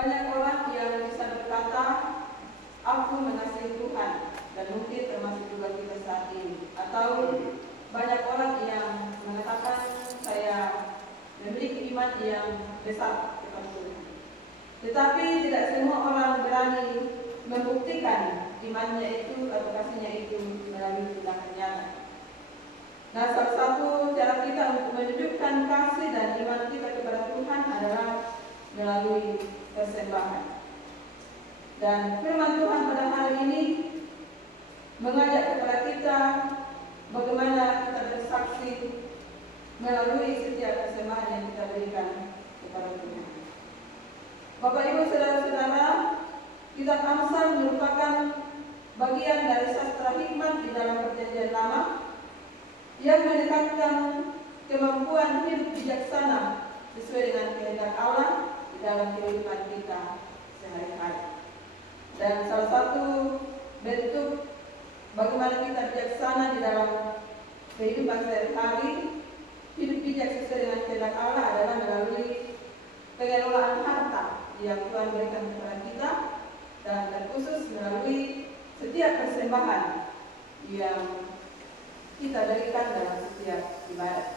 Banyak orang yang bisa berkata, aku mengasihi Tuhan, dan mungkin termasuk juga kita saat ini. Atau banyak orang yang mengatakan, saya memiliki iman yang besar kepada Tuhan. Tetapi tidak semua orang berani membuktikan imannya itu atau kasihnya itu melalui tindakan nyata. Nah, salah satu cara kita untuk menunjukkan kasih dan iman kita kepada Tuhan adalah melalui persembahan. Dan firman Tuhan pada hari ini mengajak kepada kita bagaimana kita bersaksi melalui setiap persembahan yang kita berikan kepada Tuhan. Bapak Ibu saudara-saudara, kitab Amsal merupakan bagian dari sastra hikmat di dalam Perjanjian Lama yang menekankan kemampuan hidup bijaksana sesuai dengan kehendak Allah di dalam kehidupan kita sehari-hari. Dan salah satu bentuk bagaimana kita bijaksana di dalam kehidupan sehari-hari, hidup bijak sesuai dengan kehendak Allah adalah melalui pengelolaan harta yang Tuhan berikan kepada kita, dan terkhusus melalui setiap persembahan yang kita berikan dalam setiap ibadah.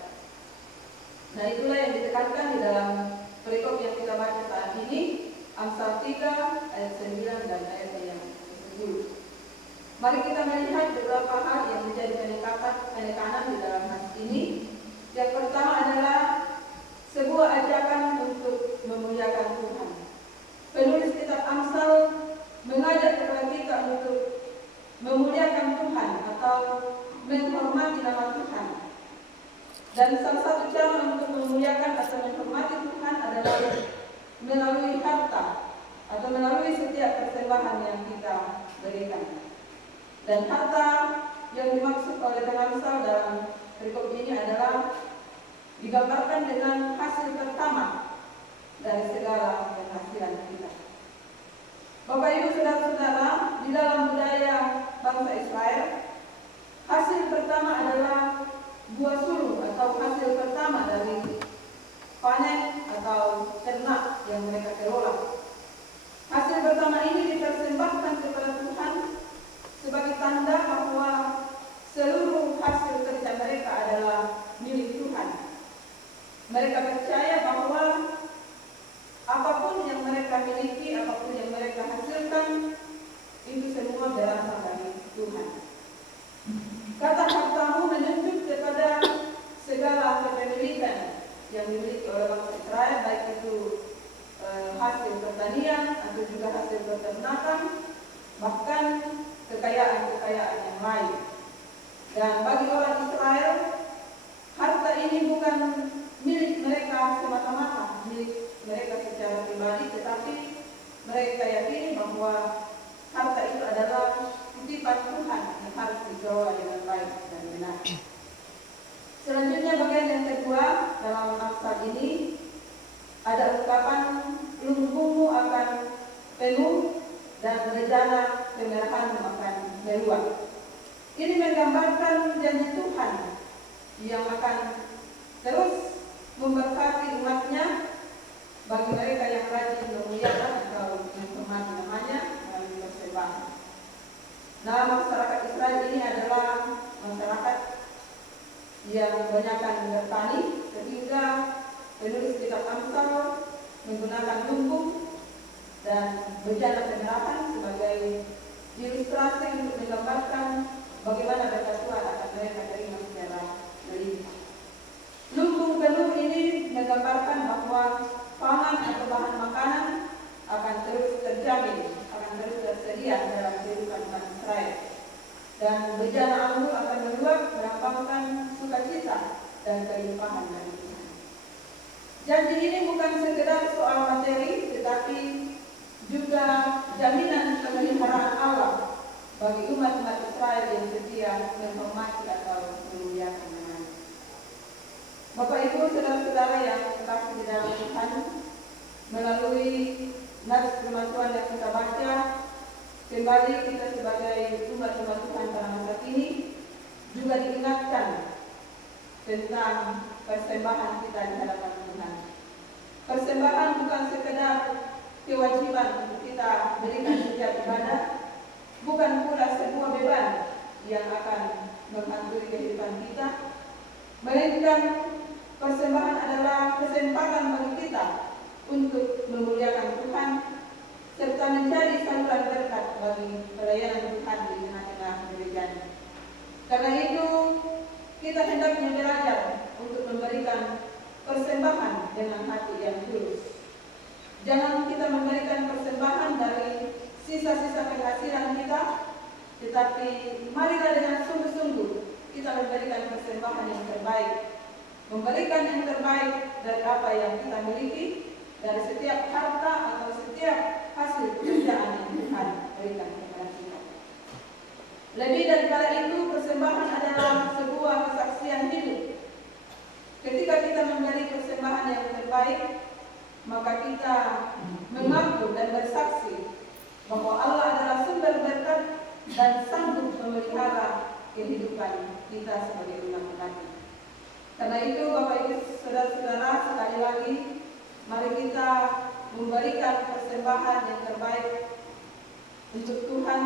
Nah, itulah yang ditekankan di dalam perikop yang kita baca saat ini, Amsal 3 ayat 9 dan ayat yang 10. Mari kita melihat beberapa hal yang menjadi penekanan di dalam hal ini. Yang pertama adalah sebuah ajakan untuk memuliakan Tuhan. Penulis kitab Amsal mengajak kepada kita untuk memuliakan Tuhan atau menghormati nama Tuhan. Dan salah satu cara untuk memuliakan atau menghormati Tuhan adalah melalui harta atau melalui setiap persembahan yang kita berikan. Dan harta yang dimaksud oleh Amsal dalam perikop ini adalah digambarkan dengan hasil pertama dari segala penghasilan kita. Bapak Ibu saudara-saudara, di dalam budaya bangsa Israel, hasil pertama adalah buah sulung atau hasil pertama dari panen atau ternak yang mereka kelola. Hasil pertama ini dipersembahkan kepada Tuhan sebagai tanda bahwa seluruh hasil kerja mereka adalah milik Tuhan. Mereka percaya bahwa apapun yang mereka miliki, apapun yang mereka hasilkan, itu semua berasal dari Tuhan. Kata hartamu menunjuk kepada segala kepemilikan yang dimiliki oleh bangsa Israel, baik itu hasil pertanian atau juga hasil peternakan, bahkan kekayaan-kekayaan yang lain. Dan bagi orang Israel, harta ini bukan milik mereka semata-mata, milik mereka secara pribadi, tetapi mereka yakini bahwa harta itu adalah titipan Tuhan yang harus dikelola dengan baik dan benar. Selanjutnya bagian yang kedua dalam Amsal ini ada ungkapan lumbungmu akan penuh dan bejana kemerahanmu akan meluap. Ini menggambarkan janji Tuhan yang akan terus memberkati umatnya bagi mereka yang rajin memuliakan atau menghormati namanya melalui persembahan. Nah, masyarakat Israel ini adalah masyarakat yang kebanyakan bertani, sehingga penulis kitab Amsal menggunakan lumbung dan bejana kemerahan sebagai ilustrasi untuk menggambarkan bagaimana berkat Tuhan akan mereka terima secara melimpah. Lumbung penuh ini menggambarkan bahwa pangan atau bahan makanan akan terus terjamin, akan terus tersedia dalam kehidupan umat Israel. Dan bejana anggur akan meluap melambangkan sukacita dan kelimpahan dari Tuhan. Janji ini bukan sekedar soal materi, tetapi juga jaminan pemeliharaan Allah bagi umat-umat Israel yang setia menghormati atau memuliakan namanya. Bapak Ibu saudara-saudara yang terkasih di dalam Tuhan, melalui nas firman Tuhan yang kita baca, kembali kita sebagai umat-umat Tuhan pada masa ini juga diingatkan tentang persembahan kita di hadapan Tuhan. Persembahan bukan sekedar kewajiban kewajiban untuk kita berikan setiap ibadah, bukan pula sebuah beban yang akan menghantui kehidupan kita, melainkan persembahan adalah kesempatan bagi kita untuk memuliakan Tuhan serta menjadi saluran berkat bagi pelayanan Tuhan di tengah-tengah gereja. Karena itu, kita hendaknya belajar untuk memberikan persembahan dengan hati yang tulus. Jangan kita memberikan persembahan dari sisa-sisa penghasilan kita, tetapi marilah dengan sungguh-sungguh kita memberikan persembahan yang terbaik. Memberikan yang terbaik dari apa yang kita miliki, dari setiap harta atau setiap hasil pekerjaan yang Tuhan berikan kepada kita. Lebih daripada itu, persembahan adalah sebuah kesaksian hidup. Ketika kita memberi persembahan yang terbaik, maka kita mengaku dan bersaksi bahwa Allah adalah sumber berkat dan sanggup memelihara kehidupan kita sebagai umat-umatnya. Karena itu, Bapak Ibu Saudara-saudara, sekali lagi, mari kita memberikan persembahan yang terbaik untuk Tuhan,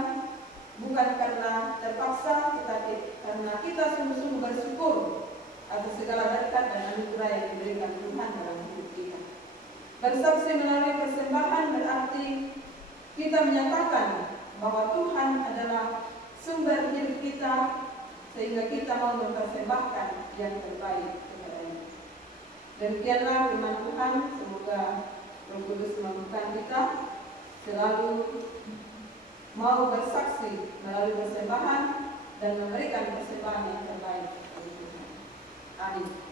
bukan karena terpaksa, tetapi karena kita sungguh-sungguh bersyukur atas segala berkat dan anugerah yang diberikan Tuhan dalam hidup kita. Bersaksi melalui persembahan berarti kita menyatakan bahwa Tuhan adalah sumber hidup kita, sehingga kita mau mempersembahkan yang terbaik kepada-Nya. Demikianlah firman Tuhan. Semoga Roh Kudus memampukan kita selalu mau bersaksi melalui persembahan dan memberikan persembahan yang terbaik bagi Tuhan. Amin.